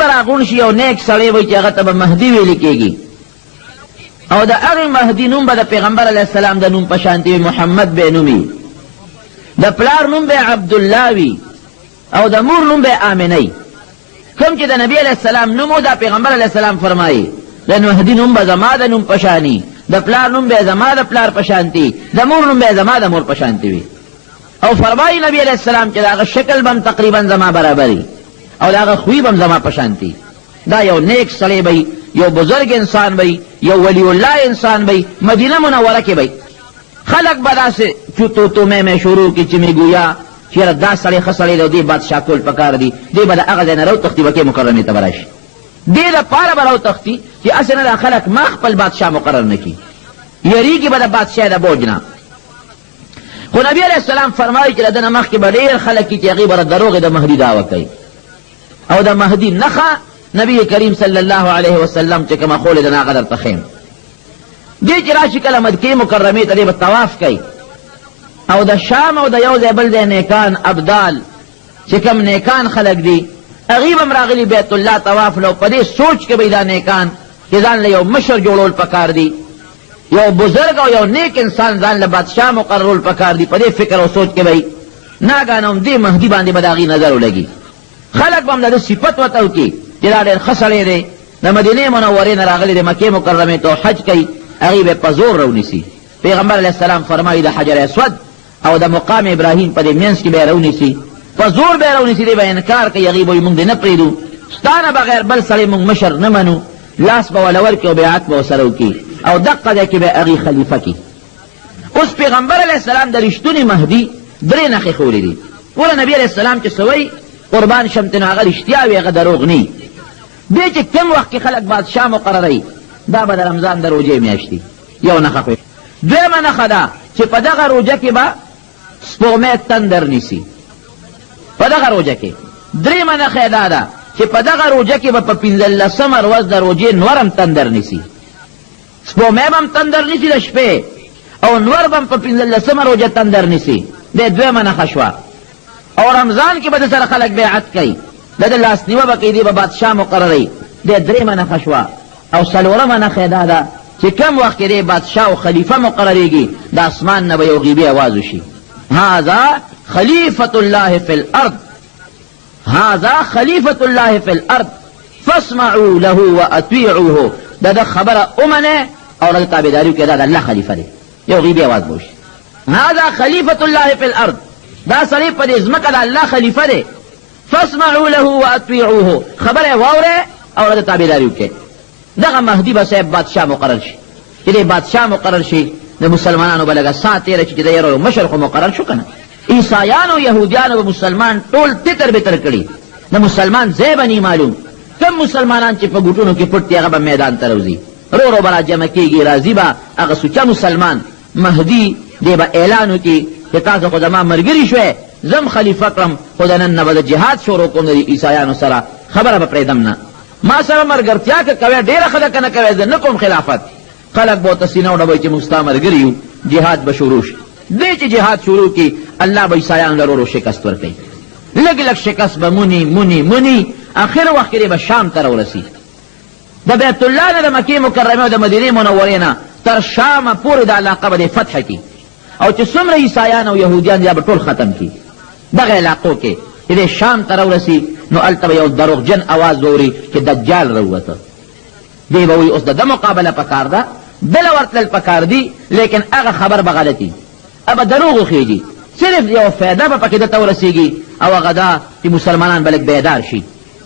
به راغون شي یو نیک سړی وي چې هغه ته به مهدي ویل کېږي او د هغې مهدي نوم به د پیغمبر علیه السلام د نوم په شانتي وي محمد به نوم وي د پلار نوم به عبدالله وي او د مور نوم به آمنی کوم چې د نبی علیه السلام نوم و دا پیغمبر علیه السلام فرمایي د مهدي نوم به زما د نوم په شاني د پلار نوم به زما د پلار په شانتي د مور نوم به زما د مور په شانتي وي او فرمایي نبی علیه السلام چې د هغه شکل به هم تقریبا زما برابري او د هغه خوی به هم زما په شانتي دا یو نیک سړی به یو بزرگ انسان به یو ولی الله انسان به مدینه منوره کې به خلق به داسې چوتو میں شروع کی چې می ګویا چېره دا سړی ښه سړی دی او دې بادشاه کول پکار دي دې به د هغه ځای نه راوتښتي مکې مکرمې ته به راشي دې دپاره به راوتښتي چې هسې نه دا خلک ما خپل بادشاه مقرر نه کړي یریږي به د بادشاه د بوج نه خو نبی علیه السلام فرمایي چې د ده نه مخکې به ډېر خلک کي چې هغې به د دروغې د مهدي دعوه کوي او د مهدي نښه نبی کریم صلی الله علیه وسلم چې کومه خولې د نه هغه درته ښیم دې چې راشي کله مکې مکرمې ته دې به طواف کوي او د شام او د یو ځای بل ځای نیکان ابدال چې کوم نیکان خلک دي هغې به هم راغلي بیت الله طواف له په دې سوچ کې به دا نیکان چې ځان له یو مشر جوړول پکار دي یو بزرگ او یو نیک انسان ځان له بادشاه مقررول پکار دي په دې فکر او سوچ کې به ناګانه هم دې مهدي باندې به د هغې نظر ولګي خلک به هم د ده صفت ورته وکړي چې دا ډېر ښه سړی دی د مدینې منورې نه راغلی دی مکې مکرمې ته حج کوي هغې به په زور راونیسي پیغمبر علیه السلام فرمایي د حجر اسود او د مقام ابراهیم په دې منځ کې به یې راونیسي په زور به یې راونیسي دی به انکار کوي هغې به وایي موږ دې نه پرېږدو ستا نه بغیر بل سړی موږ مشر نه منو لاس به وله ورکړي او بیعت به ورسره وکړي او دقه ځای کې به هغې خلیفه کړي اوس پیغمبر علیه السلام د رښتوني مهدي درې نښې ښولې دي ټوله نبي علیه السلام چې څه وایي قربان شم ته نو هغه رښتیا وي هغه دروغ نه دې چې کوم وخت کې خلک بادشاه مقرروي دا به د رمضان د روژې میاشتې یو نښه کوي دویمه نښه ده چې په دغه روژه کې به سپوږمۍ تندر نیسي په دغه روژه کې درېیمه نښه دا ده چې په دغه روژه کې به په 15مه ورځ د روژې نور هم تندر نیسي سپوږمۍ به هم تندر نیسي د شپې او نور به هم په 15مه روژه تندر نیسي دې دویمه نښه شوه او رمضان کې به د سره خلک بیعت کوي د ده لاسنیوه به کوي دې به بادشاه مقرروي دې درېیمه نښه شوه او څلورمه نښه دا ده چې کم وخت کې دې بادشاه او خلیفه مقرریږي د اسمان نه به یو غیبي اواز وشي هذا خلیفة الله فی الارض هذا خلیفة الله فی الارض فاسمعوا له واطیعوه د ده خبره ومنئ او د تابعداري وکړئ دا د الله خلیفه دی یو غیبي اواز به وشي هذا خلیفة الله فی الارض دا سړی په دې ځمکه د الله خلیفه دی فاسمعوا له واطیعوه خبره یې واورئ او د تابعداري وکړئ دغه مهدي به صاحب بادشاه مقرر شي چې دی بادشاه مقرر شي د مسلمانانو به لږه سا تېره شي چې د یو مشر خو مقرر شو که نه عیسایانو یهودیانو به مسلمان ټول تتر بتر کړي د مسلمان ځای به نه معلوم کم مسلمانان چې په ګوټونو کې پټ دي هغه به میدان ته راوځي رو رو به را جمع کېږي راځي به هغه سوچه مسلمان مهدي دی به اعلان وکړي چې تاسو خو زما ملګري شوئ زم خلیفه کړم خو د نن نه به د جهاد شروع کوم د عیسایانو سره خبره به پرېږدم نه ما سره ملګرتیا که کوئ ډېره ښه ده که نه کوئ زه نه کوم خلافت خلک به ورته سینه وډبوي چې موږ ستا ملګري یو جهاد به شروع شي دی چې جهاد شروع کړي الله به عیسایانو له ورو شکست ورکوي لږ لږ شکست به مونی آخر وخت کې به شام ته راورسي د بیت الله نه د مکې مکرمې او د مدینې منورې نه تر شامه پورې دا علاقه به دې فتح کړي او چې څومره عیسایان او یهودیان یا به ټول ختم کړي دغه علاقو کې چې دې شام ته راورسي نو هلته به یو دروغجن اواز واوري چې دجال راووته دی به وایي اوس د ده مقابله پکار ده بله ورتلل پکار دي لیکن هغه خبر به غلطي به دروغ وخېږي صرف یو فایده به پکې دته ورسېږي او هغه دا چې مسلمانان به لږ بیدار شي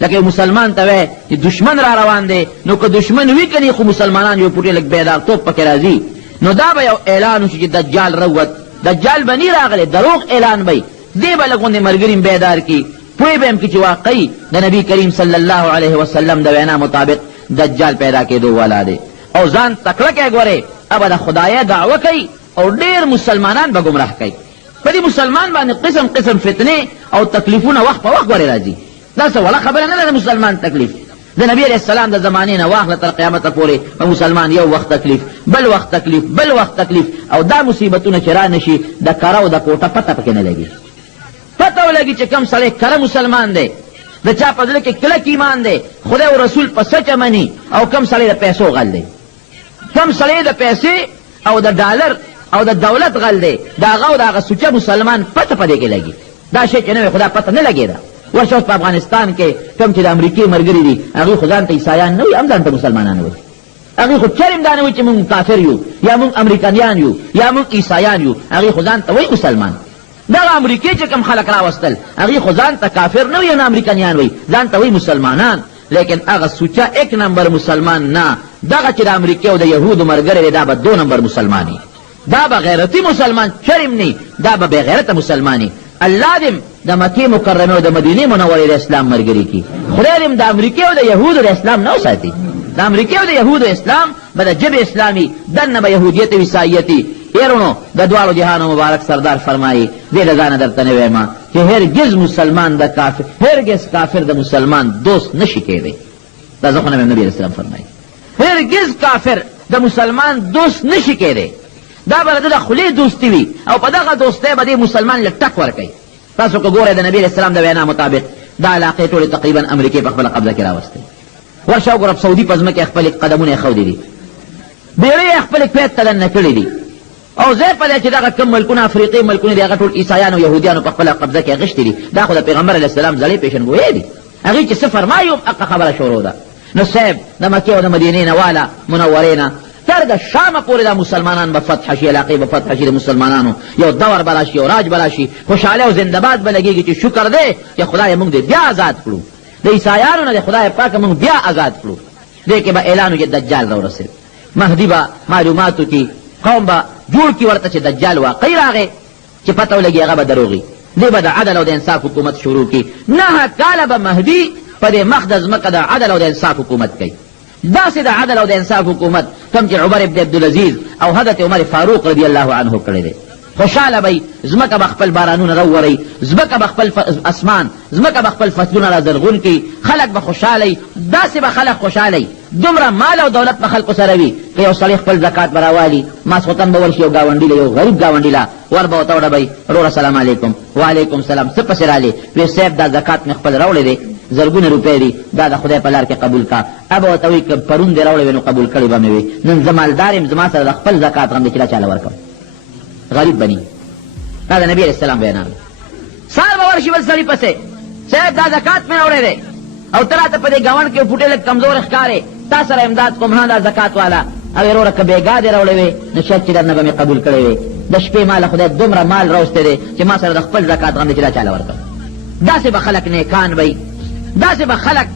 لکه یو مسلمان ته وایي چې دشمن را روان دی نو که دشمن وي که خو مسلمانان یو پوټې لږ بیدارتوب پکې راځي نو دا به یو اعلان وشي چې دجال راووت دجال به نه راغلی دروغ اعلان به دی به لږ غوندې ملګري بیدار کړي پوی به هم کې چې واقعي د نبی کریم صلی الله علیه وسلم د وینا مطابق دجال پیدا کېدو والا دی او ځان تکړه کې ګورې ابه د خدای دعوه کوي او ډېر مسلمانان به ګمراه کوي په دې مسلمان باندې قسم قسم فتنې او تکلیفونه وخت په وخت ګورې راځي دا څه وړه خبره نه ده د مسلمان تکلیف د نبی علیه السلام د زمانې نه واخله تر قیامته پورې په مسلمان یو وخت تکلیف بل وخت تکلیف بل وخت تکلیف او دا مصیبتونه چې را نشي د کره او د کوټه پته پکې نه لګي پته ولګي چې کوم سړی کره مسلمان دی د چا په زړه کې کلک ایمان دی خدای او رسول په سچه مني او کم سړی د پیسو غل دی کم سړی د پیسې او د ډالر او د دولت غل دی د هغه او د هغه سوچه مسلمان پته په دې کې لګي دا شی چې نه وي خدا پته نه لګېده ورشه اوس په افغانستان کې کم چې د امریکې ملګري دي هغوی خو ځان ته عیسایان نه وي هم ځان ته مسلمانان وي هغوی خو چرم دا نه وي چې مونږ کافر یو یا مونږ امریکایان یو یا مونږ عیسایان یو هغوی خو ځان ته وایي مسلمان دغه امریکې چې کوم خلک راوستل هغوی خو ځان ته کافر نه وي نه امریکایان وي ځان ته وایي مسلمانان لیکن هغه سوچه ایک نمبر مسلمان نه دغه چې د امریکې او د یهودو ملګری دی دا به 2 نمبر مسلمان وي دا به غیرتي مسلمان چرم نه دا به بغیرته مسلمانی الله دې د مکې مکرمه او د مدینې منورې د اسلام ملګري کړي خدای دې د امریکې او د یهودو د اسلام نه وساتي د امریکې او د یهودو اسلام به د ژبې اسلامي دننه به یهودیت او عیسایتي ایرونو د دواړو جهانو مبارک سردار فرمایي دې د ځانه درته نه وایم چې هرګز مسلمان د کافر هرګز کافر د مسلمان دوست نشي کېدی دا ځکه نبی علیه السلام فرمایي هرګز کافر د مسلمان دوست نشي کېدی دا به د خولې دوستي وي او په دغه دوستۍ به دې مسلمان له ټک ورکوي تاسو که ګورئ د نبي علیه السلام د وینا مطابق دا علاقې ټولې تقریبا امریکې په خپله قبضه کې راوستې ورشه وګوره په سعودي په ځمکې خپلې قدمونه یې ښودي دي بیړۍ یې خپلې کویت ته دننه کړي دي او ځای په دی چې دغه کوم ملکونه افریقي ملکونه دي هغه ټول عیسایان او یهودیانو په خپله قبضه کې اخیستي دي دا خو د پیغمبر علیه السلام زړې پیشنګویې دي هغوی چې څه فرمایي هم حقه خبره شروع ده نو صاحب د مکې او د مدینې نه واله منورې نه تر د شامه پورې دا مسلمانان به فتح شي علاقې به فتح شي د مسلمانانو یو دور به راشي یو راج به راشي خوشحالي او زندهباد به لګېږي چې شکر دی چې خدای موږ دې بیا آزاد کړو د عیسایانو نه د خدای پاکه موږ بیا آزاد کړو دې کې به اعلان وکړي دجال راورسېد مهدي به معلوماتو کې قوم به جوړ کړي ورته چې دجال واقعي راغی چې پته ولګي هغه به دروغي دې به د عدل او د انصاف حکومت شروع کړي 9 کاله به مهدي په دې مخ د ځمکه د عدل او د انصاف حکومت کوي داسې د عدل او د انصاف حکومت کوم چې عمر ابن عبدالعزیز او حضرت عمر فاروق رضی الله عنه کړی دی خوشحاله به ځمکه به خپل بارانونه راوورئ ځمکه به خپل اسمان ځمکه به خپل فصلونه را زرغون کړي خلک به خوشحاله داسې به خلک خوشحاله دومره مال او دولت به خلکو سره وي که یو سړی خپل زکات به راوالي ماسخوتن به ورشي یو ګاونډي له یو غریب ګاونډي له ور به ورته وډبئ وروره سلام علیکم وعلیکم سلام څه پسې رالې وی صاحب دا زکات مې خپل راوړی دی زرګونه روپۍ دي دا د خدای په لار کې قبول کا ابه ورته وایي که پرون دې راوړی وی نو قبول کړی به مې وي نن زه مالدار یم زما سره د خپل زکات غم دی چې چاله ورکړم غریب بني دا د نبي علیه السلام بیان دی سهار به ورشي بل سړي پسې صاحب دا زکات مې راوړی دی او ته راته په دې ګاونډ کې پوټې لږ کمزور ښکارې تا سره امداد کوم ها دا زکات والا هغې وروره که بېګا دې راوړی وې نو شاید چې درنه به مې قبول کړی وې د شپې ماله خدای دومره مال راوستی دی چې ما سره د خپل زکات غم دی چې دا چاله ورکړم داسې به خلک نیکان وی داسې به خلک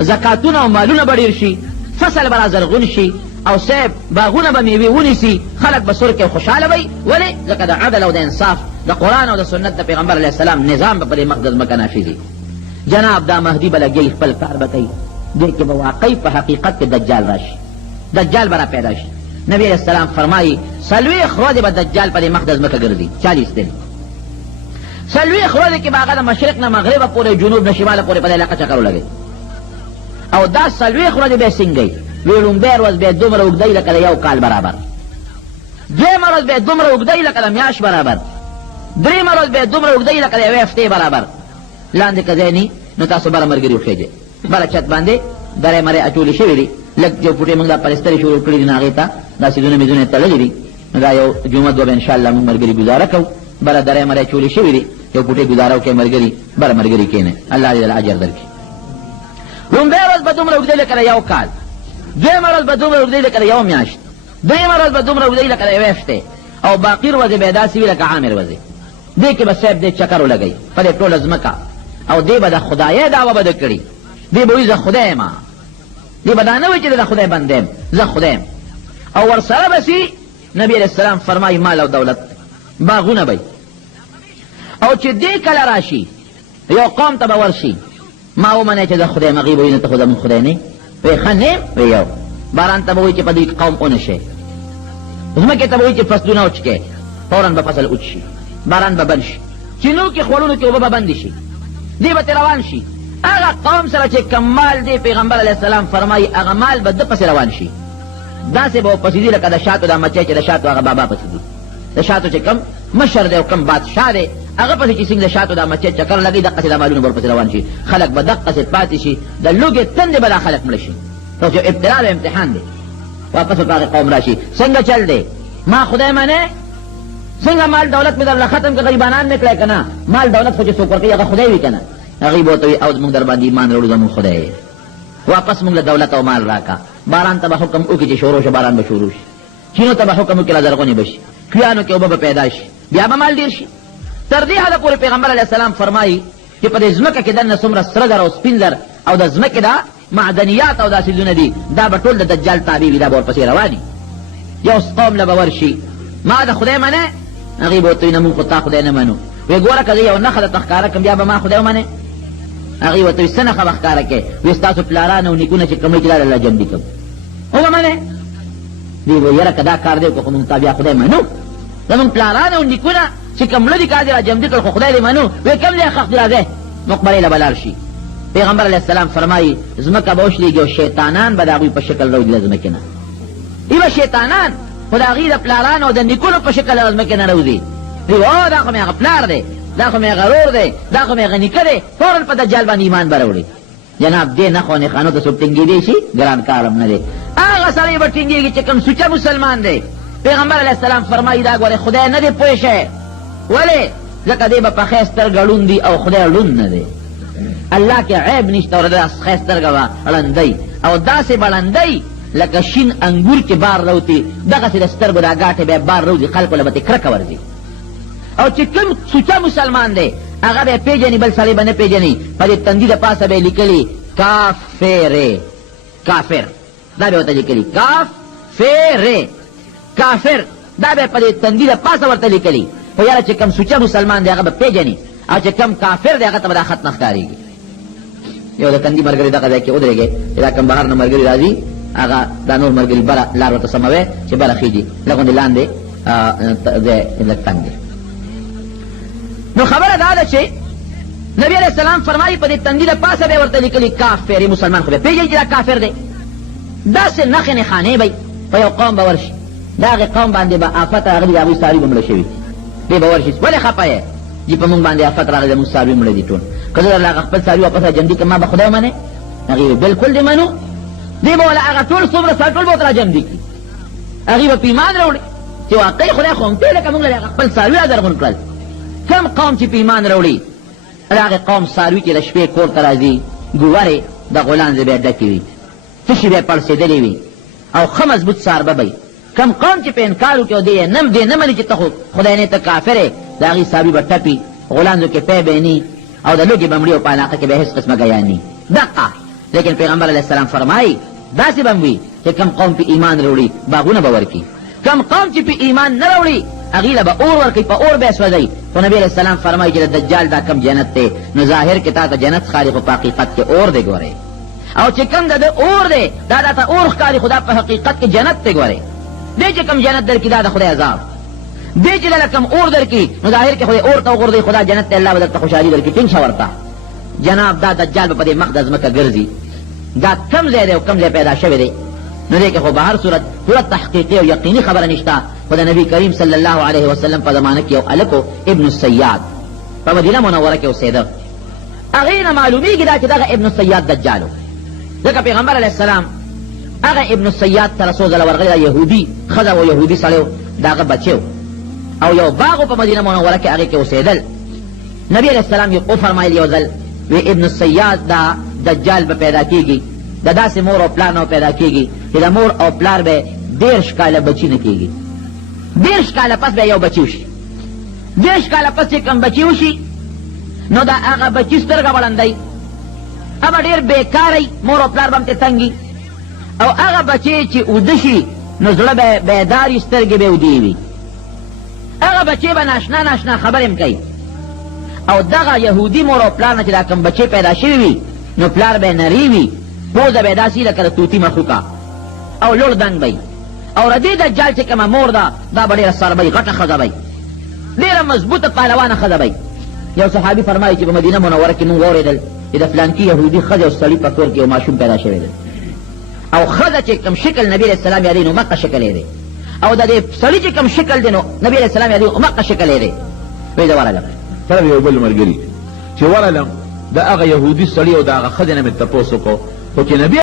زکاتونه او مالونه به ډېر شي فصل به را زرغون شي او صاحب باغونه به میوې ونیسي خلک به سرکې خوشحاله وی ولې ځکه د عدل او د انصاف د قرآن او د سنت د پیغمبر علیه السلام نظام به په دې مقدس ځمکه نافظي جناب دا مهدي به لګي خپل کار به کوي دې کې به واقعي په حقیقت کې دجال راشي دجال به را پیدا شي نبی علیه السلام فرمایي 40 ورځې به دجال په دې مقدس ځمکه ګرځي 40 دن 40 ورځې کې به هغه د مشرق نه مغربه پورې جنوب نه شماله پورې په دې علاقه چکر ولګي او دا 40 ورځې به څنګه وي لومبۍ ورځ به دومره اوږدی لکه د یو کال برابر دویمه ورځ به دومره اوږدی لکه د میاشت برابر دریمه ورځ به دومره اوږدی لکه د یوې هفتې برابر لاندې که ځای نی نو تاسو بره ملګري وخېږئ بله چت باندې درې مرې اچولې شوي دي لږ یو فوټې موږ دا پلسترې شروع کړي دي نو هغې ته دا سیزونه میزونه یې تړلي دي نو دا یو جمعه دوه به انشاءالله موږ ملګري ګزاره کوو بله درې مرې اچولې شوي دي یو فوټې ګزاره وکړئ ملګري بله ملګري کښېنئ الله دې اجر درکړي لومبۍ ورځ به دومره اوږدی لکه د یو کال دویمه ورځ به دومره اوږدی لکه د یو میاشت دریمه ورځ به دومره اوږدی لکه د یوې هفتې او باقي ورځې به یې داسې وي لکه عامر ورځې دې کې به صاحب دې چکر ولګئ په دې ټوله ځمکه او دې به د خدایۍ دعوه به ده کړي دې به وایي زه خدای یم دې به دا نه وایي چې د خدای بنده یم زه خدای یم او ورسره به سي نبي علیه السلام فرمایي مال او دولت باغونه به او چې دې کله راشي یو قوم ته به ورشي ما ومنئ چې زه خدای یم هغوی به وایي نه ته خو زمونږ خدای نه وی ښه نه وی یو باران ته به وایي چې په دې قوم ونه شي ځمکې ته به وایي چې فصلونه وچکې فورا به فصل وچ شي باران به بند شي چینو کې خوړونو کې اوبه به بندې شي دی به روان شي هغه قوم سره چې کم مال دی پیغمبر علیه السلام فرمایي هغه مال به ده پسې روان شي داسې به ورپسې ځي لکه د شاتو دا مچۍ چې د شاتو هغه بابا پسې ځي د شاتو چې کم مشر دی او کم بادشاه دی هغه پسې چې څنګه شاتو دا مچې چکر لګي دقسې دا مالونه ورپسې روان شي خلک به دقسې پاتې شي د لوږې تندې به دا خلک مړه شي نو چې ابتلا او امتحان دی واپس په هغه قوم راشي څنګه چل دی ما خدای منې څنګه مال دولت مې درله ختم که غریبانان مې کړی که نه مال دولت خو چې څوک ورکوي هغه خدای وي که نه هغوی به ورته وي او زموږ در باندې ایمان راوړو زموږ خدای واپس موږ له دولت او مال راکا باران ته به حکم وکړي چې شروع شو باران به شروع شي چینو ته به حکم وکړي لا زرغونې به شي کویانو کې اوبه به پیدا شي بیا به مال ډېر شي تر دې حده پورې پیغمبر علیه السلام فرمایي چې په دې ځمکه کې دننه څومره سره زر او سپین زر او د ځمکې دا معدنیات او دا څیزونه دي دا به ټول د دجال تابع وي دا به ورپسې رواني یو قوم له به ورشي ما د خدای منې هغوی به ورته وي نه مونږ خو تا خدای نه منو وی ګوره که زه یو نښه درته ښکاره کړم بیا به ما خدای ومنې هغوی ورته وي څه نښه به ښکاره کړې وی ستاسو پلاران او نیکونه چې کوم چې دا الله جمدي کوم وبه منې دوی به یاره که دا کار دی که خو مونږ تا بیا خدای منو زمونږ پلاران او نیکونه چې کوم لدي کار دی را جمدي کړ خو خدای دې منو وی کوم ځای ښخ دی راځئ مقبرې له به لاړ شي پیغمبر علیه السلام فرمایي ځمکه به وشلېږي او شیطانان به د هغوی په شکل راوځي له ځمکې نه ای به شیطانان خو د هغوی د پلارانو او د نیکونو په شکل له ځمکې نه راوځي او دا خو مې هغه پلار دی دا خو مې هغه رور دی دا خو مې هغه نیکه دی فوراً په دجال باندې ایمان به راوړي جناب دې نښو نښانو ته څوک ټینګېدی شي ګران کارم نه دی هغه سړی به ټینګېږي چې کوم سوچه مسلمان دی پیغمبر علیه السلام فرمایي دا ګورې خدای نه دی پوه شی ولې ځکه دې به په ښی سترګه ړوند دي او خدای ړوند نه دی الله کې عیب نشته او د ښی سترګه به ړندی او داسې به ړندی لکه شین انګور چې بار روتي دغسې د سترګو دا ګاټې بیا بار روځي خلکو له به ترې کرکه ورځي او چې کوم سوچه مسلمان دی هغه به یې پېژني بل سړی به نه پېژني په دې تندي د پاسه به یې لیکلي کافرې کافر دا به ورته لیکلي کافرې کافر دا به یې په دې تندي د پاسه ورته لیکلي خو یاره چې کوم سوچه مسلمان دی هغه به پېژني او چې کوم کافر دی هغه ته به دا خط نه ښکارېږي یو د تندي ملګري دغه ځای کې ودرېږي چې دا کوم بهر نه ملګري راځي هغه دا نور ملګري بره لار ورته سموي چې بره خېږي لږ غوندې لاندې ځای لږ تنګ دی نو خبره دا ده چې نبی علیہ السلام فرمایي په دې تندي د پاسه به ورته لیکلي کافر مسلمان خو به پېژني چې دا کافر دی داسې نښې نښانې به په یو قوم به ورشي د هغې قوم باندې به آفت راغلي د هغوی څاروي به مړه شوي دې به ورشي ولې خفه یې چې په مونږ باندې آفت راغلی زموږ څاروي مړه دي ټول که زه درله هغه خپل څاروي واپس را جمدي کړم ما به خدای ومنې هغې بلکل دې منو دې به وله هغه ټول څومره سره ټول به ورته را جمدي کړي هغې به په ایمان راوړي چې واقعي خدای خو همتې لکه مونږ له هغه خپل څاروي را درغون کړل کم قوم چې په ایمان راوړي د هغې قوم څاروي چې د شپې کور ته راځي ګورې د غولانځې به یې ډکې وي تشې به یې پړسېدلې وي او ښه مضبوط څار به وي کم قوم چې په انکار وکړي او دې نه مني چې ته خو خدای نه ته کافر یې د هغې څاروي به ټپي غولانځو کې پی به ني او د لوږې به مري او په علاقه کې به هېڅ قسمه ګیا ني دقه لیکن پیغمبر علیه السلام فرمایي داسې به وي چې کم قوم په ایمان راوړي باغونه به ورکړي کم قوم چې په ایمان نه راوړي هغې له به اور ورکوي په اور به یې سوځوي خو نبي علیه السلام فرمایي چې د دجال دا کم جنت دی نو ظاهر کې تا ته جنت ښکاري خو په حقیقت کې اور دی ګورئ او چې کم د اور دی دا ته اور ښکاري خو دا په حقیقت کې جنت دی ګورئ دی چې کم جنت درکړي دا د خدای عذاب دی چې له کم اور درکړي نو ظاهر کې خو اور ته وغورځوي خو دا جنت دی الله به درته خوشحالي درکړي ټینګ شه ورته جناب دا دجال به په دې مخ د ځمکه ګرځي دا کم ځای دی او کم ځای پیدا شوی دی نو دی کې خو به هر صورت پوره تحقیقي او یقیني خبره نشته خو د نبي کریم صلی الله علیه وسلم په زمانه کې یو هلک ابن السیاد په مدینه منوره کې اوسېده هغې نه معلومیږي دا چې دغه ابن السیاد دجال و ځکه پیغمبر علیه السلام هغه ابن السیاد ته څو ځله ورغلی دا یهودي ښځه و یهودي سړی و د هغه بچی او یو باغ په مدینه منوره کې هغې کې اوسېدل نبي علیه السلام یې وفرمایل یو ځل وی ابن السیاد دا دجال به پیدا کېږي د داسې مور او پلار نه پیدا کېږي چې د مور او پلار به 10 کاله بچي نه کېږي 10 کاله پس به یو بچي وشي 10 کاله پس چې کوم بچي وشي نو دا هغه بچي سترګه بړندی هغه ډېر بېکاری مور او پلار به هم ترې تنګي او هغه بچی چې اوده شي نو زړه به بیداري سترګې به اودې وي هغه بچی به ناشنا ناشنا خبرې هم کوي او دغه یهودي مور او پلار نه چې دا کوم بچی پیدا شوي وي نو پلار به نری وي پوزه به یې داسې لکه د طوطي مخوکه او لوړ دنګ به او د دې دجال چې کومه مور ده دا به ډېره سربی غټه ښځه به ډېره مضبوطه پهلوانه ښځه به یو صحابي فرمایي چې په مدینه منوره کې مونږ واورېدل چې د فلانکي یهودي ښځې او سړي په کور کې یو ماشوم پیدا شوی دی او ښځه چې کوم شکل نبي علیه السلام یادوي نو مقه شکل یې دی او د دې سړي چې کوم شکل دی نو نبي علیه السلام یادوي مقه شکل یې دی وایي زه ورغلم سره یو بل ملګري چې ورلم د هغه یهودي سړي او د هغه ښځې نه مې تپوس وکړو خو چې نبي